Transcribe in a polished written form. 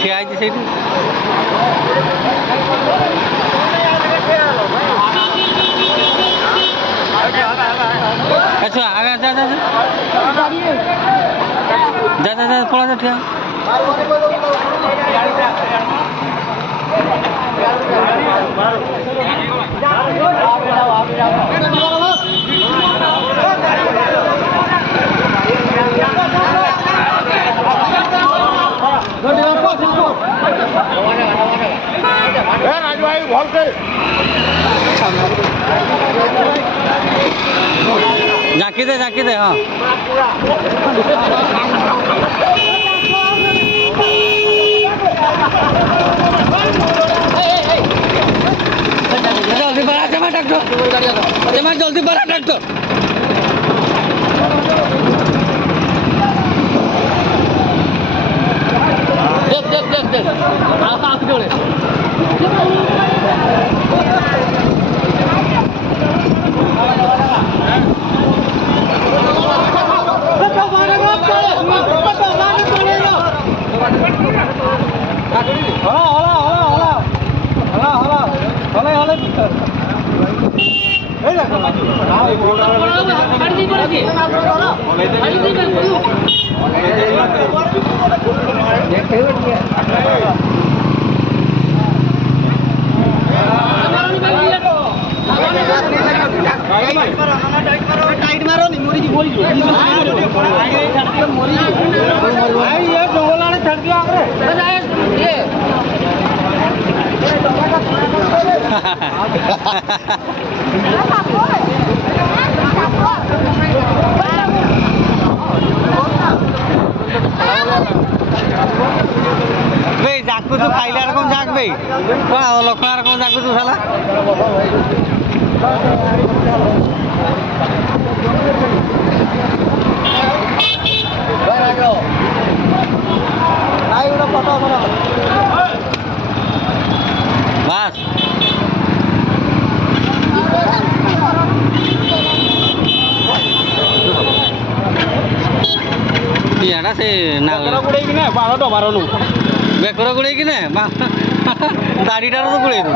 ଠିଆ ହେଇଛି ସେଇଠି। ଆଚ୍ଛା ଆଗା ଯା ଯା ଯା ଯା ଯା ପଳା ଯା ଠିଆ। झाँकी दे हाँ जल्दी बढ़ा जमा ट्रैक्टर जमा जल्दी बढ़ा ट्रैक्टर देख आप जोड़े टाइट मारो नहीं मोरी जी बोली ये जंगल आने छड़ दिया ये भाई जाकू तो खाइला रकम जाक भाई कोण लखना रकम जाकू तू साला बस इयाडा से ना गुड़े कि ना 12 नु बेकड़ गुड़े कि ना दाढ़ीटार तो गुड़े दो